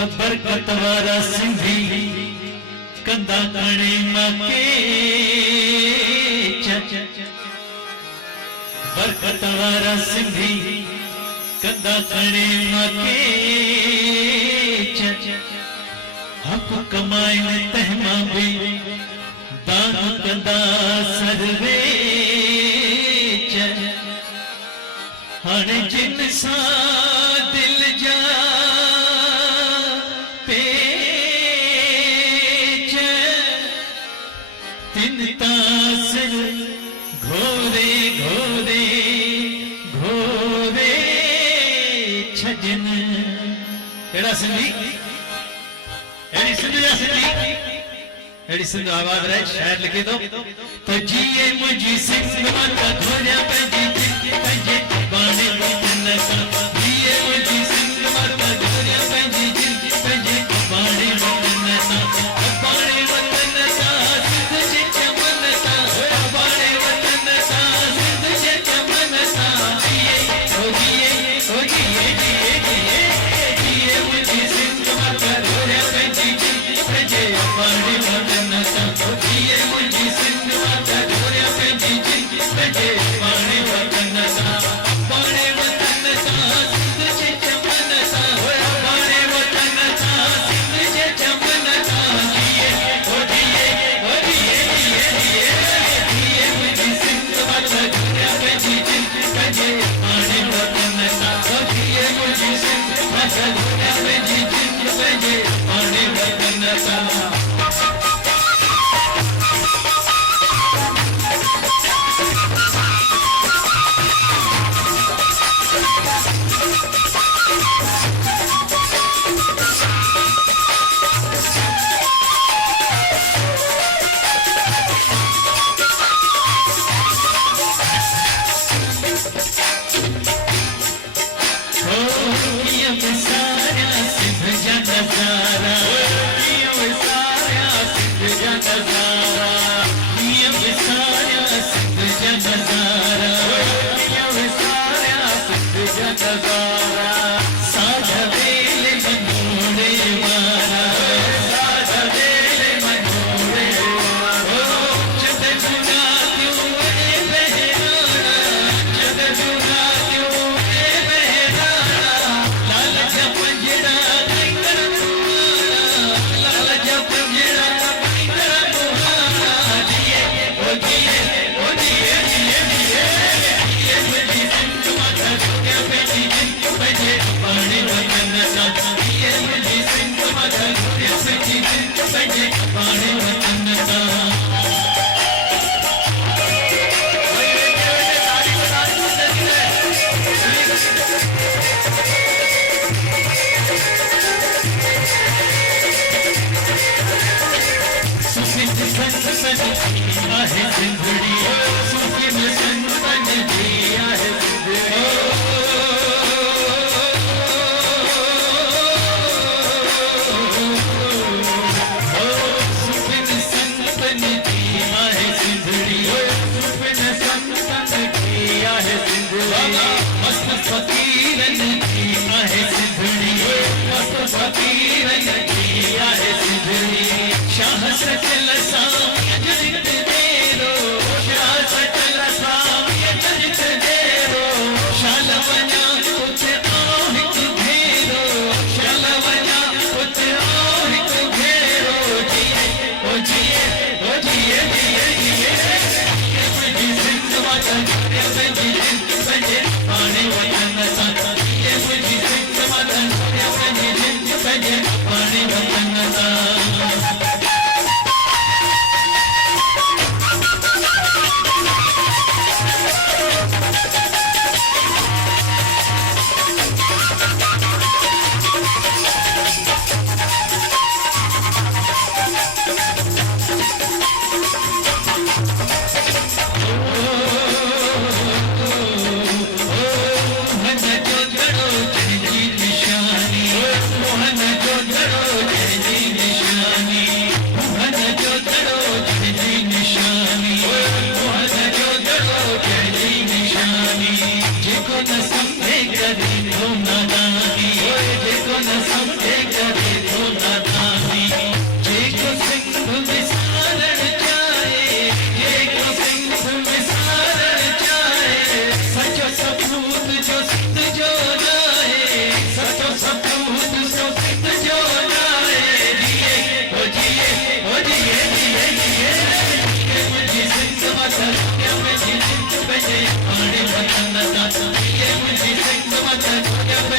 बरकत वारा सिंधी कंदा कणे माके बरकत वारा सिंधी कंदा कणे माके हक कमाए तहमा भी दान कंदा सरवे हाणे जिन सा दिल जा पेच तिन तासर घोरे घोरे घोरे छजन एड़ा सिंधी एड़ी सिंधी जा सिंधी एड़ी सिंध आवाज रहे शायर लिखे तो जिए मुझी सिंध माता घोरिया पंजी पंजे बाणे वतन सा जिए मुझी सिंध माता घोरिया पंजी पंजे बाणे वतन सा सिंध जे चमन सा बाणे वतन सा सिंध जे चमन सा जिए जिए मुझी सिंध माता घोरिया पंजी पंजे बाणे वतन सा जिए मुझी सिंध माता घोरिया पंजी पंजे बाणे वतन सा बाणे वतन सा सिंध जे चमन सा बाणे वतन सा सिंध जे चमन सा जिए जिए मुझी सिंध माता घोरिया पंजी पंजे बाणे वतन सा जिए मुझी सिंध माता घोरिया पंजी पंजे बाणे वतन सा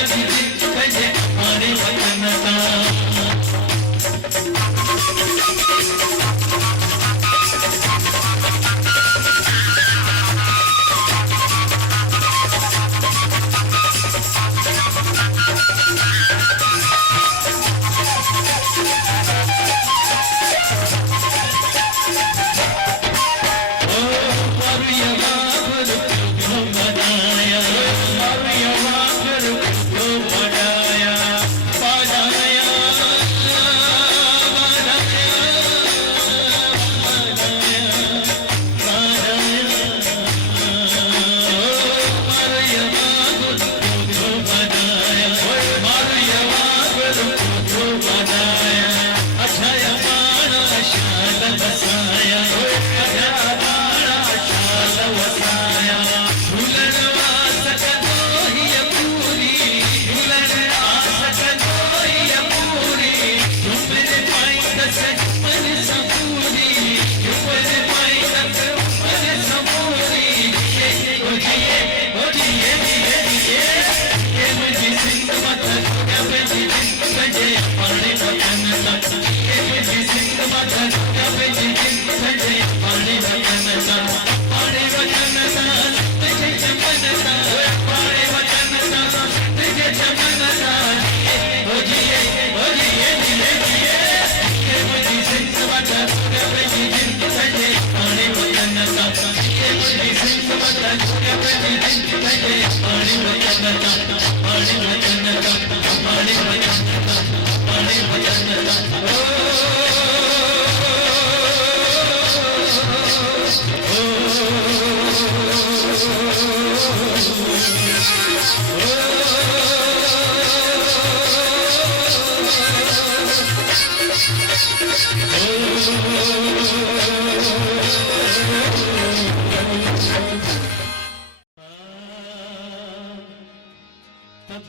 कजे पाणे वतन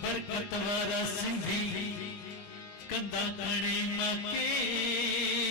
बरकत वारा सिंधी कंदा कणे मके